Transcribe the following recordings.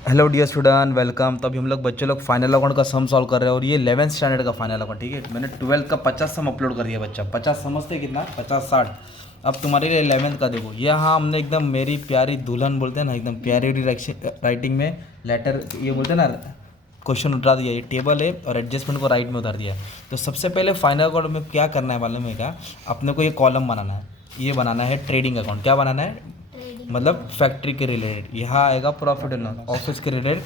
Hello dear student, welcome. तो अभी हम लोग बच्चे लोग फाइनल अकाउंट का सम सॉल्व कर रहे हैं और ये 11th स्टैंडर्ड का फाइनल अकाउंट। ठीक है, मैंने 12th का 50 सम अपलोड कर दिया बच्चा। 50 समझते कितना? 50 60। अब तुम्हारे लिए 11th का देखो। यहाँ हमने एकदम मेरी प्यारी दुल्हन बोलते हैं ना, एकदम प्यारी राइटिंग में लेटर ये बोलते हैं ना, क्वेश्चन उठा दिया। ये टेबल है और एडजस्टमेंट को राइट में उतार दिया है। तो सबसे पहले फाइनल अकाउंट में क्या करना है मालूम है क्या? अपने को ये कॉलम बनाना है। ये बनाना है ट्रेडिंग अकाउंट। क्या बनाना है? मतलब फैक्ट्री के रिलेटेड। यहाँ आएगा प्रॉफिट एंड लॉस, ऑफिस के रिलेटेड।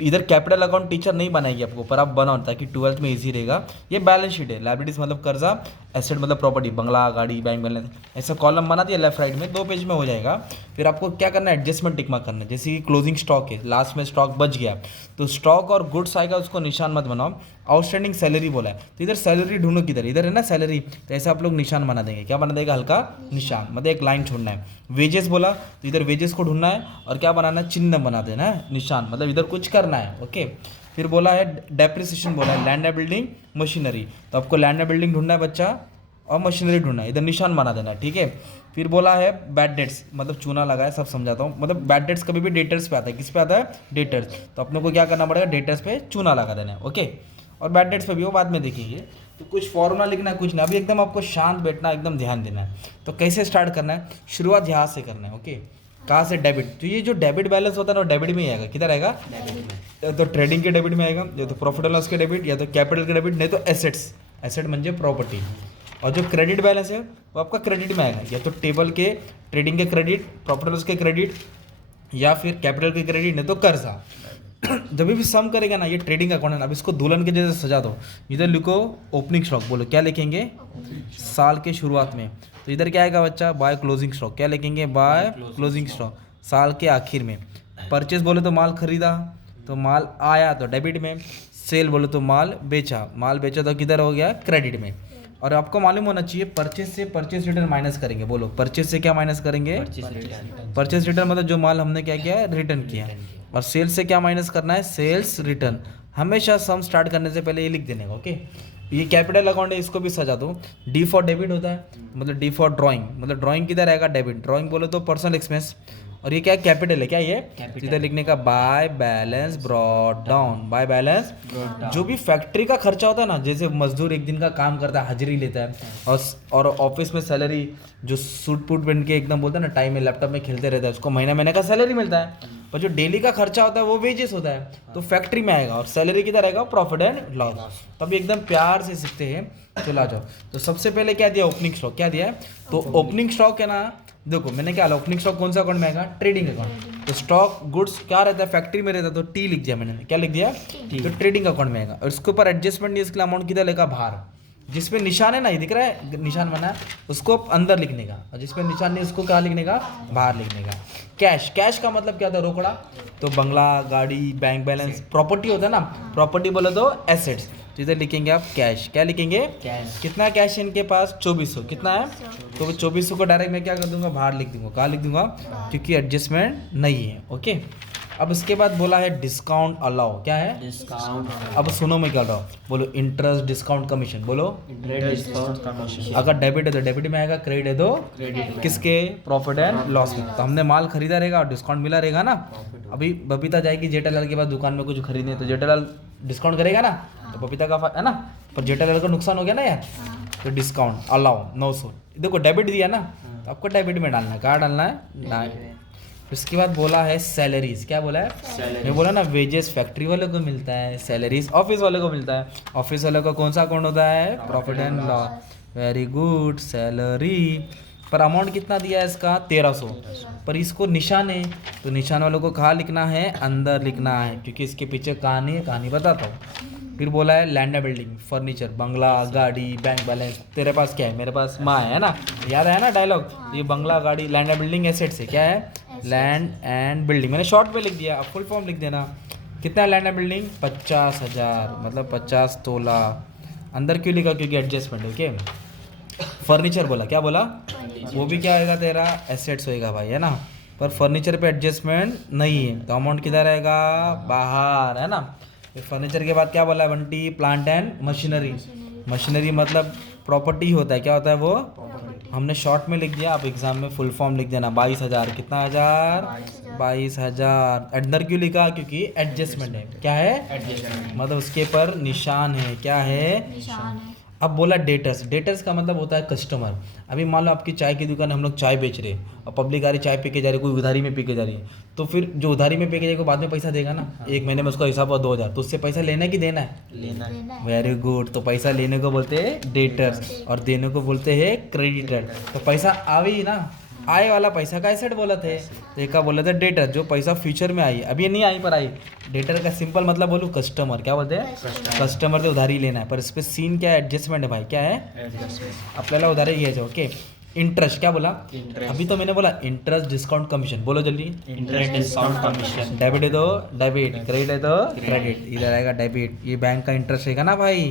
इधर कैपिटल अकाउंट टीचर नहीं बनाएगी आपको, पर आप बनाओ ताकि 12th में इजी रहेगा। ये बैलेंस शीट है। लाइबिलिटीज मतलब कर्जा, एसेट मतलब प्रॉपर्टी, बंगला, गाड़ी, बैंक बैलेंस। ऐसा कॉलम बना दिया लेफ्ट राइट में, 2 पेज में हो जाएगा। फिर आपको क्या करना है? एडजस्टमेंट टिक मार्क करना है। जैसे कि क्लोजिंग स्टॉक है, लास्ट में स्टॉक बच गया तो स्टॉक और गुड्स आएगा, उसको निशान मत बनाओ। आउटस्टैंडिंग सैलरी बोला है तो इधर सैलरी ढूंढो किधर, इधर है ना सैलरी। तो ऐसे आप लोग निशान बना देंगे। क्या बना देगा? हल्का निशान, मतलब एक लाइन छोड़ना है। वेजेस बोला तो इधर वेजेस को ढूंढना है और क्या बनाना है? चिन्ह बना देना है, निशान, मतलब इधर कुछ करना है। ओके। फिर बोला है डेप्रिसिएशन, बोला है लैंड एंड बिल्डिंग मशीनरी, तो आपको लैंड एंड बिल्डिंग ढूंढना है बच्चा और मशीनरी ढूंढना है, इधर निशान बना देना है। ठीक है। फिर बोला है बैड डेट्स, मतलब चूना लगा है, सब समझाता हूँ। मतलब बैड डेट्स कभी भी डेटर्स पे आता है। किस पे आता है? डेटर्स। तो अपने को क्या करना पड़ेगा? डेटर्स पे चूना लगा देना है। ओके। और बैड डेट्स पे भी वो बाद में देखेंगे। तो कुछ फॉर्मूला लिखना है, कुछ नहीं। अभी एकदम आपको शांत बैठना, एकदम ध्यान देना है। तो कैसे स्टार्ट करना है? शुरुआत यहाँ से करना है। ओके। कहाँ से? डेबिट। तो ये जो डेबिट बैलेंस होता है ना, वो डेबिट में ही आएगा। किधर आएगा? या तो ट्रेडिंग के डेबिट में आएगा, या तो प्रॉफिट एंड लॉस के डेबिट, या तो कैपिटल के डेबिट, नहीं तो एसेट्स। एसेट म्हणजे प्रॉपर्टी। और जो क्रेडिट बैलेंस है वो आपका क्रेडिट में आएगा, या तो टेबल के ट्रेडिंग के क्रेडिट, प्रॉफिट एंड लॉस के क्रेडिट, या फिर कैपिटल के क्रेडिट, नहीं तो कर्जा। जब भी सम करेगा ना, ये ट्रेडिंग अकाउंट है ना, अब इसको दुल्हन के जैसे सजा दो। इधर लिखो ओपनिंग स्टॉक, बोलो क्या लिखेंगे? साल के शुरुआत में। तो इधर क्या आएगा बच्चा? By closing stock. क्या लिखेंगे? By closing stock. साल के आखिर में। परचेज बोले तो माल खरीदा, तो माल आया तो डेबिट में। सेल बोले तो माल बेचा, माल बेचा तो किधर हो गया? क्रेडिट में। और आपको मालूम होना चाहिए परचेज से परचेज रिटर्न माइनस करेंगे। बोलो परचेज से क्या माइनस करेंगे? परचेज रिटर्न मतलब जो माल हमने क्या किया है? रिटर्न किया। और सेल्स से क्या माइनस करना है? Sales return. हमेशा सम स्टार्ट करने से पहले ये लिख देने का। ओके। ये कैपिटल अकाउंट है, इसको भी सजा दो। डी फॉर डेबिट होता है, मतलब डी फॉर ड्राइंग, मतलब ड्राइंग किधर आएगा? डेबिट। ड्राइंग बोले तो पर्सनल एक्सपेंस। और ये क्या है? कैपिटल है। क्या ये? इधर लिखने का by balance brought down. By balance जो भी फैक्ट्री का खर्चा होता है ना, जैसे मजदूर एक दिन का काम करता है, हाजिरी लेता है, और ऑफिस में सैलरी, जो सूट पूट पहन के एकदम बोलता है ना, टाइम में लैपटॉप में खेलते रहता है, उसको महीने महीने का सैलरी मिलता है। पर जो डेली का खर्चा होता है वो वेजेस होता है, तो फैक्ट्री में आएगा। और सैलरी किधर आएगा? Profit and loss. तब एकदम प्यार से सीखते हैं। चला जाओ। तो सबसे पहले क्या दिया? Opening stock. क्या दिया है? तो ओपनिंग स्टॉक है ना, देखो मैंने क्या, ओपनिंग स्टॉक कौन सा अकाउंट में आएगा? Trading account. तो स्टॉक गुड्स क्या रहता है? फैक्ट्री में रहता है, तो टी लिख दिया मैंने। क्या लिख दिया? तो ट्रेडिंग अकाउंट में आएगा। और इसके ऊपर एडजस्टमेंट नहीं, इसके अमाउंट किधर लेगा? बाहर। जिसपे निशान है ना, ये दिख रहा है निशान बना है, उसको अंदर लिखने का। और जिसपे निशान नहीं, उसको क्या लिखने का? बाहर लिखने का। कैश। कैश का मतलब क्या था? रोकड़ा। तो बंगला, गाड़ी, बैंक बैलेंस, प्रॉपर्टी होता है ना, प्रॉपर्टी बोले तो एसेट्स। तो इधर लिखेंगे आप कैश। क्या लिखेंगे? कैश। कितना कैश है इनके पास? 2400। कितना है? तो 2400 को डायरेक्ट मैं क्या कर दूंगा? बाहर लिख दूंगा। कहाँ लिख दूंगा? क्योंकि एडजस्टमेंट नहीं है। ओके। अब इसके बाद बोला है डिस्काउंट अलाउ। क्या है? डिस्काउंट। अब सुनो मैं क्या रहा हूँ, बोलो इंटरेस्ट, डिस्काउंट, कमीशन। बोलो डिस्काउंट कमीशन। अगर डेबिट है तो डेबिट में आएगा, क्रेडिट है तो क्रेडिट। किसके? प्रॉफिट एंड लॉस में। तो हमने माल खरीदा रहेगा और डिस्काउंट मिला रहेगा ना। अभी बबीता जाएगी जेठालाल के पास दुकान में कुछ खरीदने, तो जेठालाल डिस्काउंट करेगा ना, तो बबीता का है ना। पर जेठालाल का नुकसान हो गया ना यार। तो डिस्काउंट अलाउ 900। देखो डेबिट दिया ना, तो आपको डेबिट में डालना है। कहाँ डालना है? ना। उसके बाद बोला है सैलरीज। क्या बोला है? मैं बोला ना, वेजेस फैक्ट्री वाले को मिलता है, सैलरीज ऑफिस वाले को मिलता है। ऑफिस वाले को कौन सा अकाउंट होता है? Profit and loss. Very good, salary. पर अमाउंट कितना दिया है इसका? 1300। पर इसको निशान है, तो निशान वालों को कहाँ लिखना है? अंदर लिखना है, क्योंकि इसके पीछे कहानी है, कहानी बताता हूँ। फिर बोला है लैंड एंड बिल्डिंग, फर्नीचर, बंगला, गाड़ी, बैंक बैलेंस। तेरे पास क्या है? मेरे पास माँ है ना। याद है ना डायलॉग? ये बंगला, गाड़ी, लैंड एंड बिल्डिंग एसेट्स है। क्या है? Land and building. मैंने शॉर्ट में लिख दिया, अब फुल फॉर्म लिख देना। कितना है लैंड एंड बिल्डिंग? 50,000, मतलब 50 तोला। अंदर क्यों लिखा? क्योंकि एडजस्टमेंट। ओके। फर्नीचर बोला। क्या बोला? वो भी क्या आएगा? तेरा एसेट्स होएगा भाई, है ना। पर फर्नीचर पे एडजस्टमेंट नहीं है, तो अमाउंट किधर आएगा? बाहर, है ना। फिर फर्नीचर के बाद क्या बोला है Bunty? Plant and machinery. Machinery मतलब प्रॉपर्टी होता है। क्या होता है वो? हमने शॉर्ट में लिख दिया, आप एग्जाम में फुल फॉर्म लिख देना 22,000। कितना हज़ार? 22,000। अंदर क्यों लिखा? क्योंकि एडजस्टमेंट है। क्या है? एडजस्टमेंट। मतलब उसके पर निशान है। क्या है? निशान है। अब बोला डेटर्स। डेटर्स का मतलब होता है कस्टमर। अभी मान लो आपकी चाय की दुकान है, हम लोग चाय बेच रहे हैं और पब्लिक आ रही चाय पी के जा रही है, कोई उधारी में पी के जा रही है, तो फिर जो उधारी में पी के जाएगा बाद में पैसा देगा ना। एक महीने में उसका हिसाब हुआ 2,000, तो उससे पैसा लेना है कि देना है? लेना है। लेना है। Very good. तो पैसा लेने को बोलते हैं डेटर्स और देने को बोलते हैं क्रेडिटर। तो पैसा आवे ही ना, आए वाला पैसा का एसेट बोला थे, तो एक का बोला था डेटर, जो पैसा फ्यूचर में आई, अभी नहीं आई पर आई। डेटर का सिंपल मतलब बोलूँ कस्टमर। क्या बोलते हैं? कस्टमर से उधारी लेना है, पर इस पे सीन क्या है? एडजस्टमेंट है भाई। क्या है? एडजस्टमेंट। आपल्याला उधारी घ्यायचं। ओके। इंटरेस्ट क्या बोला? इंटरेस्ट। अभी तो मैंने बोला इंटरेस्ट डिस्काउंट कमीशन। बोलो जल्दी। Interest discount commission. डेबिट है तो डेबिट, क्रेडिट है तो क्रेडिट। इधर आएगा डेबिट। ये बैंक का इंटरेस्ट रहेगा ना भाई।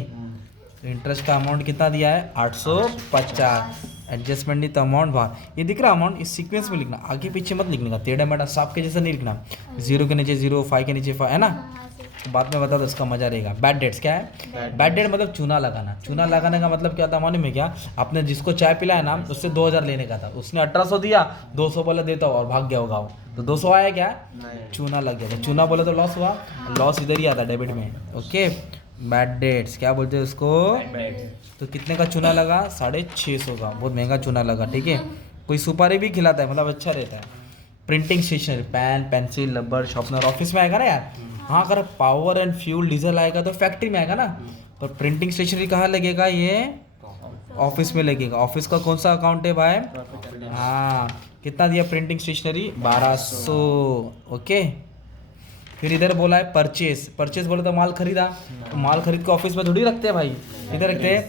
तो इंटरेस्ट का अमाउंट कितना दिया है? 850। एडजस्टमेंट नहीं तो अमाउंट बाहर। ये दिख रहा अमाउंट, इस सीक्वेंस में लिखना, आगे पीछे मत लिखने का, टेढ़ा मेढ़ा सांप के जैसा नहीं लिखना। 0 के नीचे 0, 5 के नीचे 5, है ना। हाँ, से। तो बाद में बता दो, उसका मजा रहेगा। बैड डेट्स क्या है? बैड डेट मतलब चूना लगाना। चूना लगाने का मतलब क्या था मालूम है क्या? आपने जिसको चाय पिलाया ना, उससे 2,000 लेने का था, उसने 1,800 दिया, 200 बोला देता हूँ और भाग गया होगा वो, तो 200 आया क्या? चूना लग गया। तो चूना बोला तो लॉस हुआ, लॉस इधर ही आता डेबिट में। ओके। बैड डेट्स क्या बोलते हैं उसको? तो कितने का चूना लगा? 650 का। बहुत महंगा चूना लगा। ठीक है। कोई सुपारी भी खिलाता है, मतलब अच्छा रहता है। Printing stationery, pen, pencil, rubber, sharpener office में आएगा ना यार। हाँ, अगर पावर एंड फ्यूल डीजल आएगा तो फैक्ट्री में आएगा ना। पर प्रिंटिंग स्टेशनरी कहाँ लगेगा? ये ऑफिस में लगेगा। ऑफिस का कौन सा अकाउंट है भाई? हाँ। कितना दिया प्रिंटिंग स्टेशनरी? 1200। ओके। फिर इधर बोला है परचेस। परचेस बोला तो माल खरीदा, तो माल खरीद के ऑफिस में थोड़ी रखते हैं भाई, इधर रखते हैं,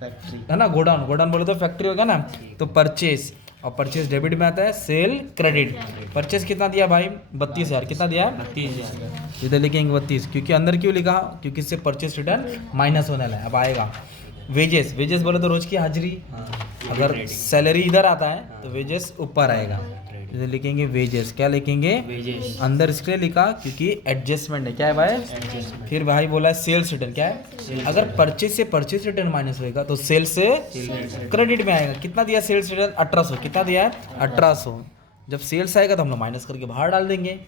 फैक्ट्री। है ना। गोडाउन, गोडाउन बोले तो फैक्ट्री होगा ना। तो परचेस, और परचेस डेबिट में आता है। Cell credit. परचेस कितना दिया भाई? 32,000। कितना दिया? 32,000। इधर लिखेंगे 32, क्योंकि अंदर क्यों लिखा? क्योंकि इससे परचेस रिटर्न माइनस होने वाला है। अब आएगा वेजेस। वेजेस बोले तो रोज की हाजिरी। अगर सैलरी इधर आता है तो वेजेस ऊपर आएगा। इधर लिखेंगे वेजेस। क्या लिखेंगे? वेजेस। अंदर इसलिए लिखा क्योंकि एडजस्टमेंट है। क्या है भाई? फिर भाई बोला है सेल्स रिटर्न। क्या है? अगर परचेज से परचेज रिटर्न माइनस होएगा तो सेल से क्रेडिट में आएगा। कितना दिया सेल्स रिटर्न? 1,800। कितना दिया है? 1,800। जब सेल्स आएगा तो हम लोग माइनस करके बाहर डाल देंगे।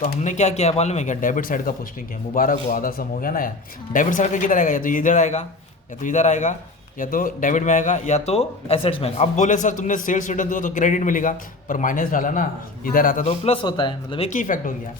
तो हमने क्या किया मालूम है क्या? डेबिट साइड का पोस्टिंग किया। मुबारक हो, आधा सम हो गया ना यार। डेबिट साइड का किधर आएगा? या तो इधर आएगा, या तो इधर आएगा, या तो डेबिट में आएगा, या तो एसेट्स में आएगा। अब बोले सर तुमने सेल्स रिटर्न दिया तो क्रेडिट मिलेगा, पर माइनस डाला ना, इधर आता तो प्लस होता है, मतलब एक ही इफेक्ट हो गया।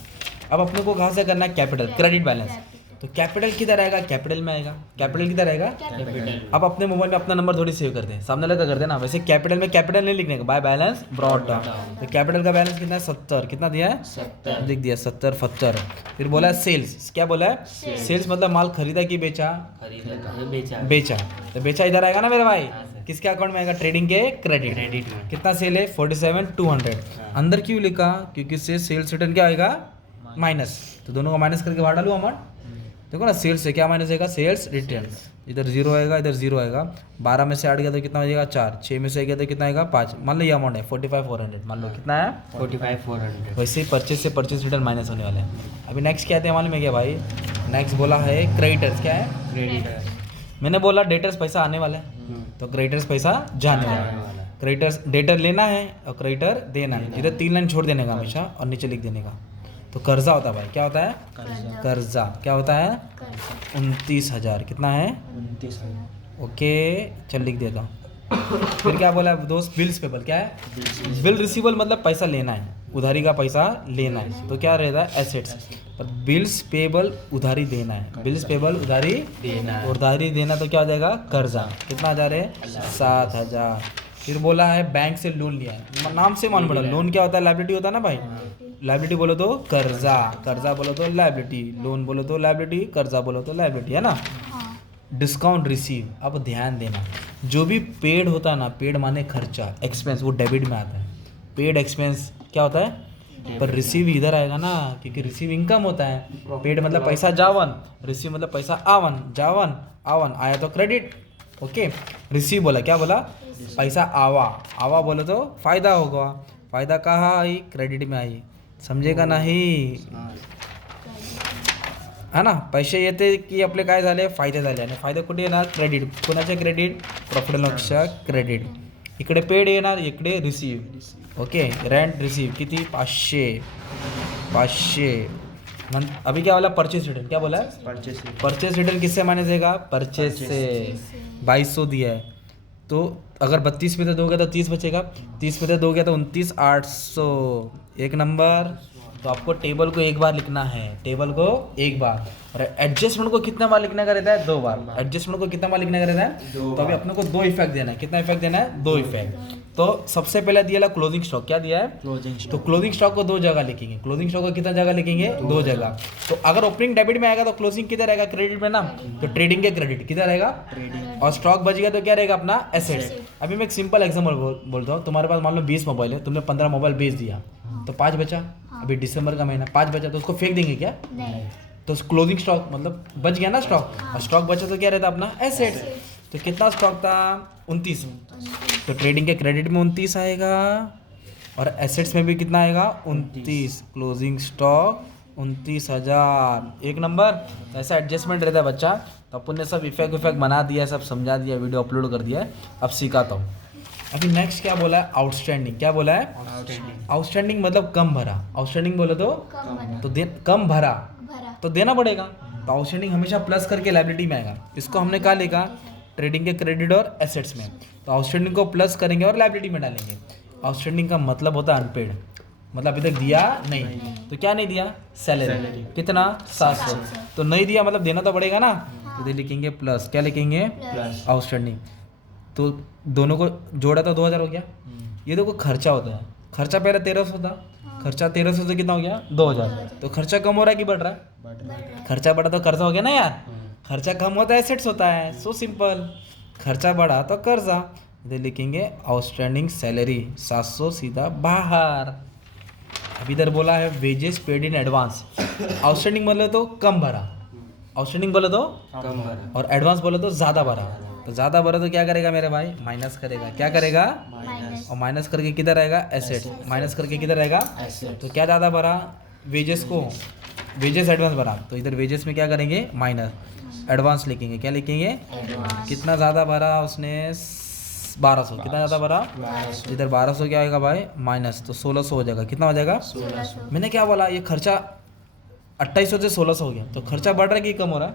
अब अपने को कहाँ से करना है? Capital, credit balance. तो कैपिटल किधर आएगा? कैपिटल में आएगा। कैपिटल किधर आएगा? कैपिटल। अब अपने मोबाइल में अपना नंबर थोड़ी सेव करते हैं, सामने लगा करते हैं ना। वैसे कैपिटल में कैपिटल नहीं लिखने का, बाय बैलेंस ब्रॉट डाउन। तो कैपिटल का बैलेंस कितना है? 70। कितना दिया है? 70। लिख दिया 70, 70। फिर बोला है सेल्स। क्या बोला है? सेल्स मतलब माल खरीदा कि बेचा? खरीदा, बेचा। बेचा। तो बेचा इधर आएगा ना मेरे भाई। किसके अकाउंट में आएगा? ट्रेडिंग के क्रेडिट। क्रेडिट में। कितना सेल है? 47,200। अंदर क्यों लिखा? क्योंकि से सेल्स रिटर्न क्या आएगा? माइनस। तो दोनों को माइनस करके बाहर डालूँ अमाउंट। देखो ना, सेल्स से क्या माइनस आएगा? Sales return. इधर 0 आएगा, इधर 0 आएगा। 12 में से 8 गया तो कितना हो जाएगा? 4। 6 में से गया तो कितना आएगा? 5। मान लो ये अमाउंट है 45,400। मान लो कितना है? 45,400। वैसे ही परचेज से परचेज रिटर्न माइनस होने वाले हैं। अभी नेक्स्ट क्या आते हैं मालूम है क्या भाई? नेक्स्ट बोला है क्रेडिटर्स। क्या है? क्रेडिटर। मैंने बोला डेटर्स पैसा आने वाला है, तो क्रेडिटर्स पैसा जाने वाला है। क्रेडिटर्स डेटर लेना है और क्रेडिटर देना है। इधर 3 लाइन छोड़ देने का हमेशा और नीचे लिख देने का। तो कर्जा होता है भाई। क्या होता है? कर्जा। क्या होता है? 29,000। कितना है? 29,000। ओके, चल लिख देता हूँ। फिर क्या बोला है दोस्त? Bills payable. क्या है? बिल रिसीवेबल मतलब पैसा लेना है, उधारी का पैसा लेना है, तो क्या रहता है? एसेट्स। पर बिल्स पेबल उधारी देना है। बिल्स पेबल उधारी देना है। उधारी देना तो क्या हो जाएगा? कर्जा। कितना हजार है? 7,000। फिर बोला है बैंक से लोन लिया है। नाम से मालूम पड़ा लोन क्या होता है? लायबिलिटी होता है ना भाई। लायबिलिटी बोलो तो कर्जा, कर्जा बोलो तो लायबिलिटी, लोन बोलो तो लायबिलिटी, कर्जा बोलो तो लायबिलिटी, है ना। Discount receive. अब ध्यान देना, जो भी पेड होता है ना, पेड माने खर्चा, एक्सपेंस, वो डेबिट में आता है। पेड एक्सपेंस क्या होता है? पर रिसीव इधर आएगा ना, क्योंकि रिसीव इनकम होता है। पेड मतलब पैसा जावन, रिसीव मतलब पैसा आवन, जावन आवन, आया तो क्रेडिट। ओके। रिसीव बोला, क्या बोला? पैसा आवा, आवा बोले तो फायदा होगा। फायदा कहाँ आई? क्रेडिट में आई। समजेगा नाही? है ना. पैसे येते की आपले काय झाले? फायदे झाले. आणि फायदे कुठे येणार? क्रेडिट. कोणाचे क्रेडिट? प्रॉफिट अँड लॉसच्या क्रेडिट. इकडे पेड येणार, इकडे रिसीव. ओके, रेंट रिसीव किती 500. अभी क्या बोला, परचेज रिटर्न क्या बोला है, परचेज रिटर्न किससे माइनस देगा, परचेज से. 2200 दिया है तो अगर 32 पे दोगे तो 30 बचेगा, 30 पे दोगे तो 29,800. एक नंबर. तो आपको टेबल को एक बार लिखना है, टेबल को एक बार, और एडजस्टमेंट को कितना बार लिखने का रहता है, 2 बार. एडजस्टमेंट को कितना बार लिखने का रहता है, तो अभी अपने को 2 इफेक्ट देना है. कितना इफेक्ट देना है, 2 इफेक्ट. तो सबसे पहले दिया क्लोजिंग स्टॉक, क्या दिया है, तो क्लोजिंग स्टॉक को 2 जगह लिखेंगे. क्लोजिंग स्टॉक को कितना जगह लिखेंगे, 2 जगह. तो अगर ओपनिंग डेबिट में आएगा तो क्लोजिंग किधर रहेगा, क्रेडिट में ना, तो ट्रेडिंग के क्रेडिट किधर रहेगा, और स्टॉक बचेगा तो क्या रहेगा अपना एसेट्स. अभी मैं एक सिंपल एग्जांपल बोलता हूँ. तुम्हारे पास मान लो 20 मोबाइल है, तुमने 15 मोबाइल बेच दिया तो 5 बचा. अभी दिसंबर का महीना, 5 बचा तो उसको फेंक देंगे क्या, तो क्लोजिंग स्टॉक मतलब बच गया ना स्टॉक, और स्टॉक बचा तो क्या रहता अपना एसेट्स. तो कितना स्टॉक था, 29. तो ट्रेडिंग के क्रेडिट में 29 आएगा, और एसेट्स में भी कितना आएगा, 29. Closing stock 29,000. एक नंबर. ऐसा एडजस्टमेंट रहता है बच्चा. तो अपन ने सब इफेक्ट बना दिया, सब समझा दिया, वीडियो अपलोड कर दिया है. अब सिखाता हूँ. अभी नेक्स्ट क्या बोला है, आउटस्टैंडिंग. क्या बोला है, आउटस्टैंडिंग मतलब कम भरा. आउटस्टैंडिंग बोले तो कम भरा तो देना पड़ेगा. तो आउटस्टैंडिंग हमेशा प्लस करके लायबिलिटी में आएगा. इसको हमने कहा लिखा, ट्रेडिंग के क्रेडिट और एसेट्स में. तो आउटस्टैंडिंग को प्लस करेंगे और लायबिलिटी में डालेंगे. आउटस्टैंडिंग का मतलब होता है अनपेड, मतलब अभी तक दिया नहीं. तो क्या नहीं दिया, सैलरी. कितना, 700. तो नहीं दिया मतलब देना तो पड़ेगा ना. तो लिखेंगे प्लस. क्या लिखेंगे, आउटस्टैंडिंग. तो दोनों को जोड़ा तो 2000 हो गया. ये देखो खर्चा होता है. खर्चा पहले 1300 था, खर्चा 1300 से कितना हो गया, 2000. तो खर्चा कम हो रहा है कि बढ़ रहा है, खर्चा बढ़ा तो कर्जा हो गया ना यार. खर्चा कम होता है एसेट्स होता है, सो सिंपल. खर्चा बढ़ा तो कर्जा. इधर लिखेंगे आउटस्टैंडिंग सैलरी 700, सीधा बाहर. अब इधर बोला है wages paid in advance. Outstanding बोले तो कम भरा, आउटस्टैंडिंग बोले तो कम भरा, और एडवांस बोले तो ज़्यादा भरा. तो ज़्यादा भरा तो क्या करेगा मेरे भाई, माइनस करेगा. क्या करेगा, और माइनस करके किधर रहेगा, एसेट. माइनस करके किधर रहेगा, तो क्या ज़्यादा भरा, वेजेस को, वेजेस एडवांस भरा. तो इधर वेजेस में क्या करेंगे, माइनस. एडवांस लिखेंगे. क्या लिखेंगे, कितना ज़्यादा भरा उसने, 1200. कितना ज़्यादा भरा, इधर 1200 क्या आएगा भाई, माइनस. तो 1600 हो जाएगा. कितना हो जाएगा, मैंने क्या बोला, ये खर्चा 2800 से 1600 हो गया. तो खर्चा बढ़ रहा है कि कम हो रहा है,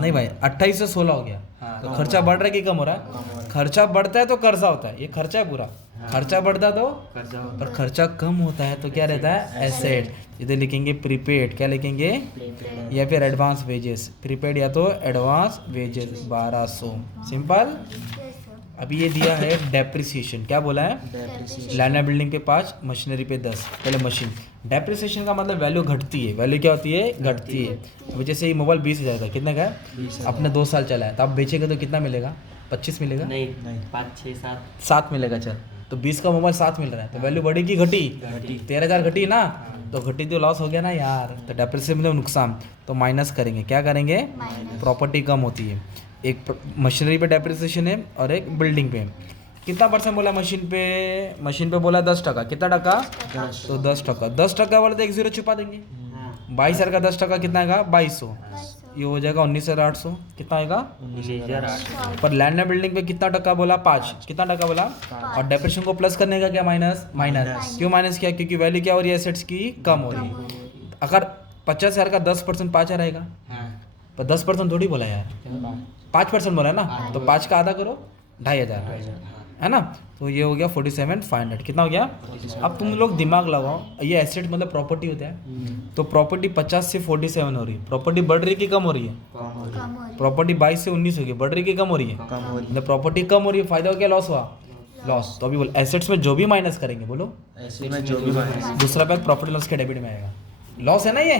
नहीं भाई 28 से 16 हो गया. तो खर्चा बढ़ रहा है कि कम हो रहा है, खर्चा बढ़ता है तो कर्जा होता है, ये खर्चा है पूरा. खर्चा बढ़ता तो कर्जा, और खर्चा कम होता है तो क्या रहता है, एसेट. इधर लिखेंगे प्रीपेड. क्या लिखेंगे, या फिर एडवांस वेजेस. प्रीपेड या तो एडवांस वेजेस 1200. सिंपल. अभी ये दिया है डेप्रिसिएशन. क्या बोला है, लैंड एंड बिल्डिंग पे 5, मशीनरी पे 10. पहले मशीन. डेप्रिसिएशन का मतलब वैल्यू घटती है. वैल्यू क्या होती है, घटती है. अब जैसे ये मोबाइल 20,000 का, कितने का है, अपने 2 साल चला है, तो आप बेचेंगे तो कितना मिलेगा, 25 मिलेगा, नहीं 5 6 7 7 मिलेगा. चल, तो 20 का मोबाइल 7 मिल रहा है, तो वैल्यू बढ़ेगी घटी, 13,000 घटी ना, तो घटी तो लॉस हो गया ना यार. तो डेप्रिसिएशन मतलब नुकसान. तो माइनस करेंगे. क्या करेंगे, प्रॉपर्टी कम होती है. एक मशीनरी पे डेप्रिसिएशन है और एक बिल्डिंग पे. कितना परसेंट बोला मशीन पे, मशीन पे बोला 10%. कितना टका, तो 10%. 10% वाले तो एक 0 छुपा देंगे. 22,000 का 10% कितना आएगा, 2200. ये हो जाएगा 19,800. कितना आएगा, 19,800. पर लैंड एंड बिल्डिंग पे कितना टका बोला, 5. कितना टका बोला, और डेप्रिसिएशन को प्लस करने का क्या, माइनस. क्यों माइनस किया, क्योंकि वैल्यू क्या हो रही है, एसेट्स की कम हो रही है. अगर 50,000 का 10% 5,000 आएगा, पर 10% थोड़ी बोला यार, 5% बोला है ना, तो 5 का आधा करो, 2,500 है ना. तो ये हो गया 47,500. कितना हो गया. अब तुम लोग दिमाग लगाओ, ये एसेट मतलब प्रॉपर्टी होता है. तो प्रॉपर्टी 50 से 47 हो रही है. प्रॉपर्टी बढ़ रही है कि कम हो रही है, प्रॉपर्टी 22 से 19 हो गई, बढ़ रही है कि कम हो रही है, मतलब प्रॉपर्टी कम हो रही है. फायदा हो गया, लॉस हुआ, लॉस. तो अभी बोल एसेट्स में जो भी माइनस करेंगे, बोलो, दूसरा बैग प्रॉफिट लॉस के डेबिट में आएगा. लॉस है ना ये,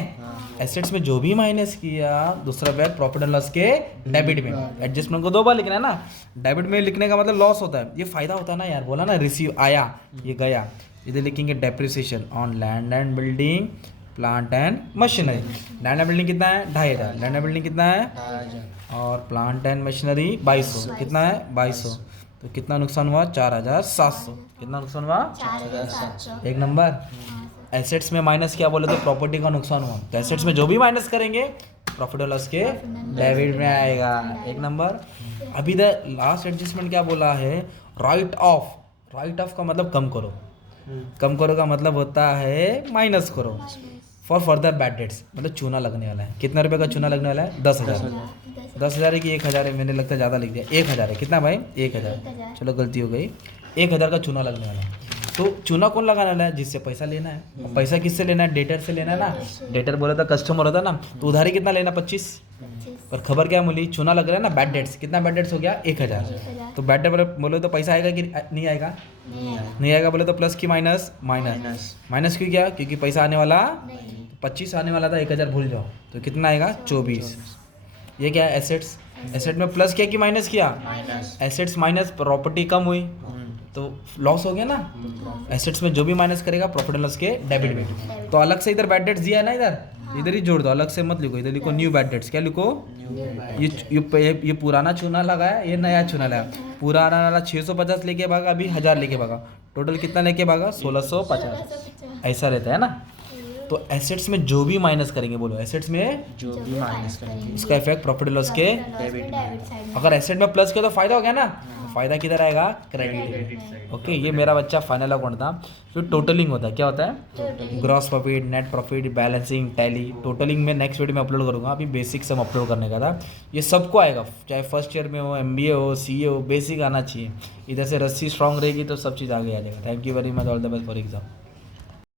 एसेट्स में जो भी माइनस किया, दूसरा बैग प्रॉफिट एंड लॉस के डेबिट में. एडजस्टमेंट को 2 बार लिखना है ना, डेबिट में लिखने का मतलब लॉस होता है, ये फायदा होता है ना यार. बोला ना, रिसीव आया, ये गया. इधर लिखेंगे depreciation on land and building, plant and machinery. Land and building कितना है, 2,500. लैंड एंड बिल्डिंग कितना है, और प्लांट एंड मशीनरी 2200. कितना है, 2200. तो कितना नुकसान हुआ, 4,700. कितना नुकसान हुआ, 4,700. एक नंबर. एसेट्स में माइनस किया बोले तो प्रॉपर्टी का नुकसान हुआ. तो एसेट्स में जो भी माइनस करेंगे, प्रॉफिट और लॉस के डेबिट में आएगा. एक नंबर. अभी द लास्ट एडजस्टमेंट क्या बोला है, राइट ऑफ का मतलब कम करो, कम करो का मतलब होता है माइनस करो। फॉर फर्दर बैड डेट्स मतलब चूना लगने वाला है। कितना रुपए का चूना लगने वाला है? 10,000। 10,000 है कि 1,000 है? मैंने लगता है ज़्यादा लिख दिया। 1,000 है। कितना भाई? 1,000। चलो गलती हो गई। 1,000 का चूना लगने वाला है। तो चूना कौन लगाने वाला है? जिससे पैसा लेना है। और पैसा किससे लेना है? डेटर से लेना है ना। डेटर बोला था कस्टमर होता ना, तो उधारी कितना लेना? 25। पर खबर क्या मिली? चूना लग रहा है ना, बैड डेट्स। कितना बैड डेट्स हो गया? 1,000। तो बैड डेट बोले तो पैसा आएगा कि नहीं आएगा? नहीं आएगा। बोले तो प्लस की माइनस? माइनस क्यों किया? क्योंकि पैसा आने वाला 25 आने वाला था, 1,000 भूल जाओ। तो कितना आएगा? 24। ये क्या है? एसेट्स। एसेट में प्लस किया कि माइनस किया? एसेट्स माइनस प्रॉपर्टी कम हुई तो लॉस हो गया ना। एसेट्स में जो भी माइनस करेगा प्रॉफिट एंड लॉस के डेबिट में। तो अलग से इधर बैड डेट्स दिया है ना, इधर ही जोड़ दो, अलग से मत लिखो। इधर लिखो न्यू बैड डेट्स। क्या लिखो? ये पुराना चूना लगा है, ये नया चूना लगा। पुराना वाला 650 लेके भागा, अभी 1,000 लेके भागा। टोटल कितना लेके भागा? 1,650। ऐसा रहता है ना। तो एसेट्स में जो भी माइनस करेंगे, बोलो एसेट्स में जो भी माइनस करेंगे उसका इफेक्ट प्रॉफिट लॉस के डेबिट में। अगर एसेट में प्लस किया तो फायदा हो गया ना। फायदा किधर आएगा? क्रेडिट। ओके, ये मेरा बच्चा फाइनल अकाउंट था। फिर टोटलिंग होता है। क्या होता है? Gross profit, net profit, balancing, tally. Totalling में नेक्स्ट वीडियो में अपलोड करूंगा। अभी बेसिक सम अपलोड करने का था। ये सबको आएगा, चाहे फर्स्ट ईयर में हो, MBA हो, CA हो, बेसिक आना चाहिए। इधर से रस्सी स्ट्रांग रहेगी तो सब चीज़ आगे आ जाएगा। Thank you very much. All the best for exam.